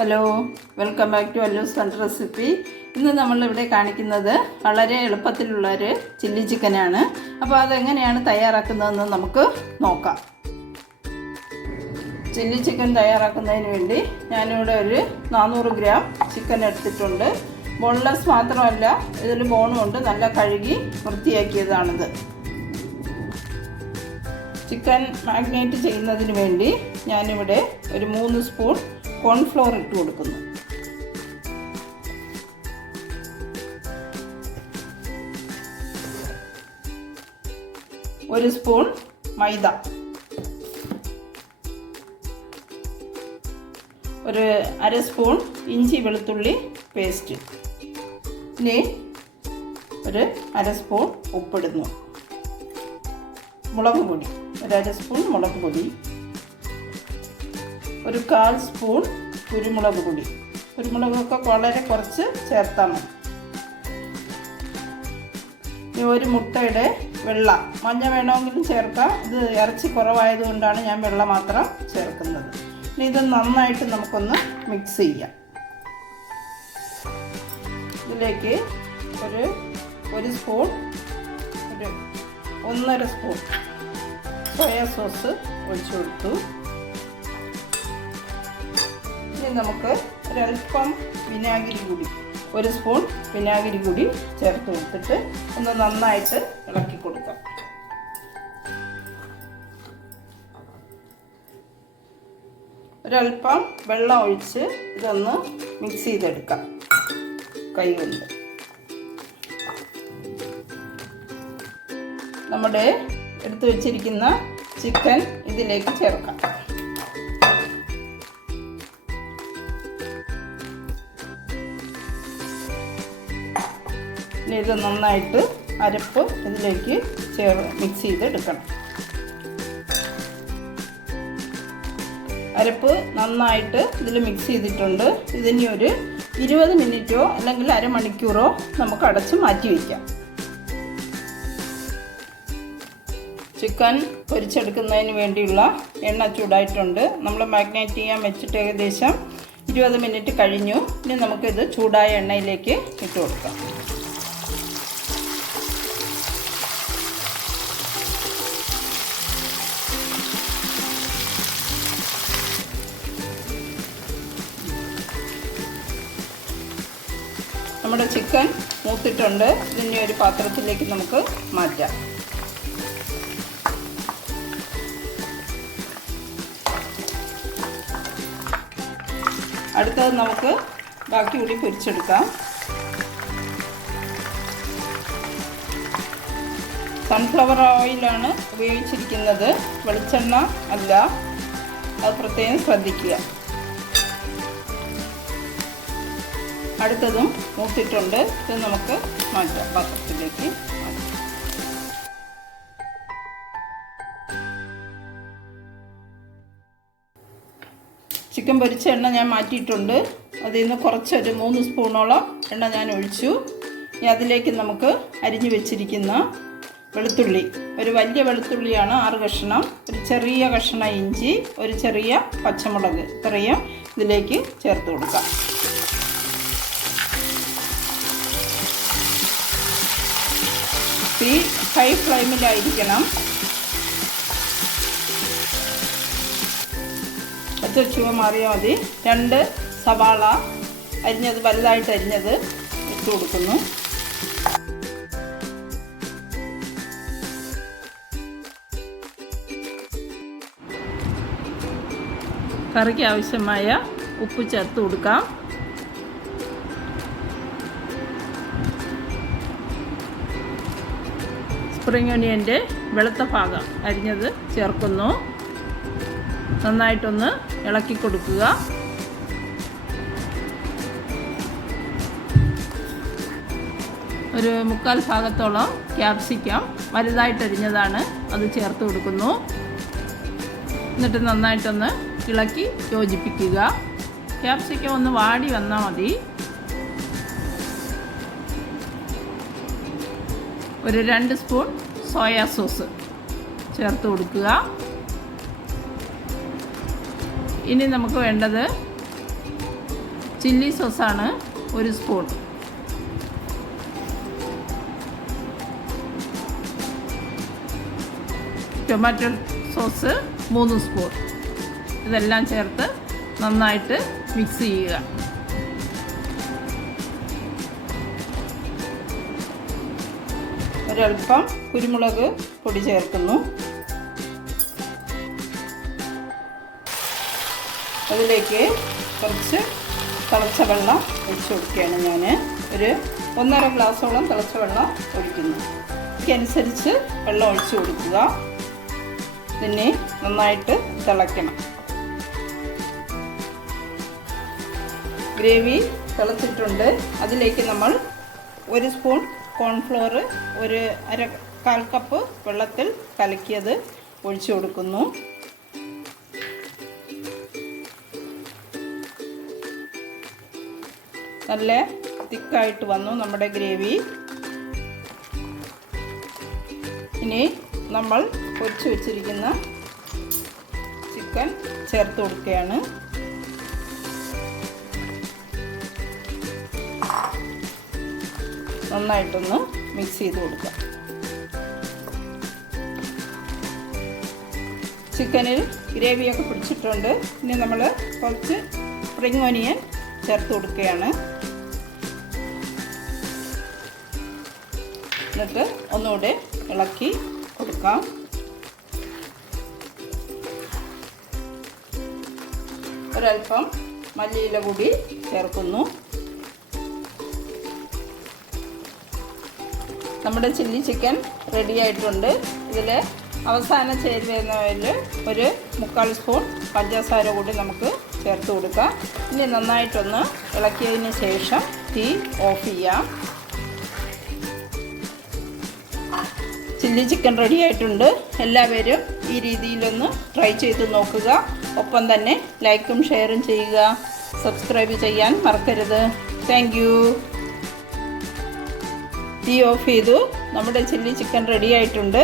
Hello welcome back to അല്ലൂസ് fund recipe. ഇന്ന് നമ്മളിവിടെ കാണിക്കുന്നത് വളരെ എളുപ്പത്തിലുള്ള ഒരു ചില്ലി ചിക്കനാണ്. അപ്പോൾ അതെങ്ങനെയാണ് തയ്യാറാക്കുന്നതെന്ന് നമുക്ക് നോക്കാം. ചില്ലി ചിക്കൻ തയ്യാറാക്കുന്നതിന് വേണ്ടി ഞാനിവിടെ ഒരു നാനൂറ് ഗ്രാം ചിക്കൻ എടുത്തിട്ടുണ്ട്. ബോൺലെസ് മാത്രമല്ല ഇതിൽ ബോണും ഉണ്ട് നല്ല കഴുകി വൃത്തിയാക്കിയതാണിത്. ചിക്കൻ മാഗ്നേറ്റ് ചെയ്യുന്നതിന് വേണ്ടി ഞാനിവിടെ ഒരു മൂന്ന് സ്പൂൺ കോൺഫ്ലോർ ഇട്ട് കൊടുക്കുന്നു. ഒരു സ്പൂൺ മൈദ. ഒരു അര സ്പൂൺ ഇഞ്ചി വെളുത്തുള്ളി പേസ്റ്റ്. ഇനി ഒരു അര സ്പൂൺ ഉപ്പിടുന്നു. മുളക് പൊടി. ഒരു അര സ്പൂൺ മുളക് പൊടി. ഒരു കാൽ സ്പൂൺ കുരുമുളക് പൊടി. കുരുമുളകൊക്കെ വളരെ കുറച്ച് ചേർത്താൽ മതി. ഒരു മുട്ടയുടെ വെള്ള. മഞ്ഞ വേണമെങ്കിലും ചേർക്കാം. ഇത് ഇറച്ചി കുറവായതുകൊണ്ടാണ് ഞാൻ വെള്ള മാത്രം ചേർക്കുന്നത്. ഇനി ഇത് നന്നായിട്ട് നമുക്കൊന്ന് മിക്സ് ചെയ്യാം. ഇതിലേക്ക് ഒരു ഒരു സ്പൂൺ ഒരു ഒന്നര സ്പൂൺ സോയാ സോസ് ഒഴിച്ചു കൊടുത്തു. ഇനി നമുക്ക് ഒരൽപ്പം വിനാഗിരി കൂടി ഒരു സ്പൂൺ വിനാഗിരി കൂടി ചേർത്ത് കൊടുത്തിട്ട് ഒന്ന് നന്നായിട്ട് ഇളക്കി കൊടുക്കാം. ഒരൽപ്പം വെള്ളം ഒഴിച്ച് ഇതൊന്ന് മിക്സ് ചെയ്തെടുക്കാം കൈ കൊണ്ട്. നമ്മുടെ എടുത്തു വച്ചിരിക്കുന്ന ചിക്കൻ ഇതിലേക്ക് ചേർക്കാം. ഇനി ഇത് നന്നായിട്ട് അരപ്പ് ഇതിലേക്ക് ചേർ മിക്സ് ചെയ്തെടുക്കണം. അരപ്പ് നന്നായിട്ട് ഇതിൽ മിക്സ് ചെയ്തിട്ടുണ്ട്. ഇതിനി ഒരു ഇരുപത് മിനിറ്റോ അല്ലെങ്കിൽ അരമണിക്കൂറോ നമുക്ക് അടച്ച് മാറ്റി വയ്ക്കാം ചിക്കൻ പൊരിച്ചെടുക്കുന്നതിന് വേണ്ടിയുള്ള എണ്ണ ചൂടായിട്ടുണ്ട്. നമ്മൾ മാഗ്നേറ്റ് ചെയ്യാൻ വെച്ചിട്ട് ഏകദേശം ഇരുപത് മിനിറ്റ് കഴിഞ്ഞു. ഇനി നമുക്കിത് ചൂടായ എണ്ണയിലേക്ക് ഇട്ട് കൊടുക്കാം. നമ്മുടെ ചിക്കൻ മൂത്തിട്ടുണ്ട്. ഇതിനെ ഒരു പാത്രത്തിലേക്ക് നമുക്ക് മാറ്റാം. അടുത്തത് നമുക്ക് ബാക്കി കൂടി പൊരിച്ചെടുക്കാം. സൺഫ്ലവർ ഓയിലാണ് ഉപയോഗിച്ചിരിക്കുന്നത്. വെളിച്ചെണ്ണ അല്ല. അത് പ്രത്യേകം ശ്രദ്ധിക്കുക. അടുത്തതും മൂത്തിട്ടുണ്ട്. ഇത് നമുക്ക് മാറ്റാം. പാത്രത്തിലേക്ക് മാറ്റാം. ചിക്കൻ പൊരിച്ച എണ്ണ ഞാൻ മാറ്റിയിട്ടുണ്ട്. അതിൽ നിന്ന് കുറച്ചൊരു മൂന്ന് സ്പൂണോളം എണ്ണ ഞാൻ ഒഴിച്ചു. ഇനി അതിലേക്ക് നമുക്ക് അരിഞ്ഞു വെച്ചിരിക്കുന്ന വെളുത്തുള്ളി. ഒരു വലിയ വെളുത്തുള്ളിയാണ് ആറ് കഷ്ണം ഒരു ചെറിയ കഷ്ണം ഇഞ്ചി ഒരു ചെറിയ പച്ചമുളക് ഇത്രയും ഇതിലേക്ക് ചേർത്ത് കൊടുക്കാം. തീ ഹൈ ഫ്ലെയിമിലായിരിക്കണം പച്ച ചുവ മാറിയാൽ മതി. രണ്ട് സവാള അരിഞ്ഞത് വലുതായിട്ട് അരിഞ്ഞത് ഇട്ട് കൊടുക്കുന്നു. കറിക്ക് ആവശ്യമായ ഉപ്പ് ചേർത്ത് കൊടുക്കാം. സ്പ്രിംഗ് ഒനിയന്റെ വെളുത്ത ഭാഗം അരിഞ്ഞത് ചേർക്കുന്നു. നന്നായിട്ടൊന്ന് ഇളക്കി കൊടുക്കുക. ഒരു മുക്കാൽ ഭാഗത്തോളം ക്യാപ്സിക്കം വലുതായിട്ട് അരിഞ്ഞതാണ് അത് ചേർത്ത് കൊടുക്കുന്നു. എന്നിട്ട് നന്നായിട്ടൊന്ന് ഇളക്കി യോജിപ്പിക്കുക. ക്യാപ്സിക്കം ഒന്ന് വാടി വന്നാൽ മതി. ഒരു രണ്ട് സ്പൂൺ സോയാ സോസ് ചേർത്ത് കൊടുക്കുക. ഇനി നമുക്ക് വേണ്ടത് ചില്ലി സോസാണ് ഒരു സ്പൂൺ. ടൊമാറ്റോ സോസ് മൂന്ന് സ്പൂൺ. ഇതെല്ലാം ചേർത്ത് നന്നായിട്ട് മിക്സ് ചെയ്യുക. ഒരൽപ്പം കുരുമുളക് പൊടി ചേർക്കുന്നു. അതിലേക്ക് കുറച്ച് തിളച്ച വെള്ളം ഒഴിച്ച് കൊടുക്കുകയാണ് ഞാൻ ഒരു ഒന്നര ഗ്ലാസോളം തിളച്ച വെള്ളം ഒഴിക്കുന്നു. അതിനനുസരിച്ച് വെള്ളം ഒഴിച്ച് കൊടുക്കുക. പിന്നെ നന്നായിട്ട് തിളയ്ക്കണം. ഗ്രേവി തിളച്ചിട്ടുണ്ട്. അതിലേക്ക് നമ്മൾ ഒരു സ്പൂൺ കോൺഫ്ലോർ ഒരു അര കാൽ കപ്പ് വെള്ളത്തിൽ കലക്കിയത് ഒഴിച്ചു കൊടുക്കുന്നു. നല്ല തിക്കായിട്ട് വന്നു നമ്മുടെ ഗ്രേവി. ഇനി നമ്മൾ പൊരിച്ചു വെച്ചിരിക്കുന്ന ചിക്കൻ ചേർത്ത് കൊടുക്കുകയാണ്. നന്നായിട്ടൊന്ന് മിക്സ് ചെയ്ത് കൊടുക്കുക. ചിക്കനിൽ ഗ്രേവിയൊക്കെ പിടിച്ചിട്ടുണ്ട്. ഇനി നമ്മൾ കുറച്ച് സ്പ്രിങ് ഒനിയൻ ചേർത്ത് കൊടുക്കുകയാണ്. എന്നിട്ട് ഒന്നുകൂടെ ഇളക്കി കൊടുക്കാം. ഒരൽപ്പം മല്ലിയില കൂടി ചേർക്കുന്നു. നമ്മുടെ ചില്ലി ചിക്കൻ റെഡി ആയിട്ടുണ്ട്. ഇതിൽ അവസാന ചേരുവയിൽ ഒരു മുക്കാൽ സ്പൂൺ പഞ്ചസാര കൂടി നമുക്ക് ചേർത്ത് കൊടുക്കാം. ഇനി നന്നായിട്ടൊന്ന് ഇളക്കിയതിന് ശേഷം തീ ഓഫ് ചെയ്യാം. ചില്ലി ചിക്കൻ റെഡി ആയിട്ടുണ്ട്. എല്ലാവരും ഈ രീതിയിലൊന്ന് ട്രൈ ചെയ്ത് നോക്കുക. ഒപ്പം തന്നെ ലൈക്കും ഷെയറും ചെയ്യുക. സബ്സ്ക്രൈബ് ചെയ്യാൻ മറക്കരുത്. താങ്ക് തീ ഓഫ് ചെയ്തു. നമ്മുടെ ചില്ലി ചിക്കൻ റെഡി ആയിട്ടുണ്ട്.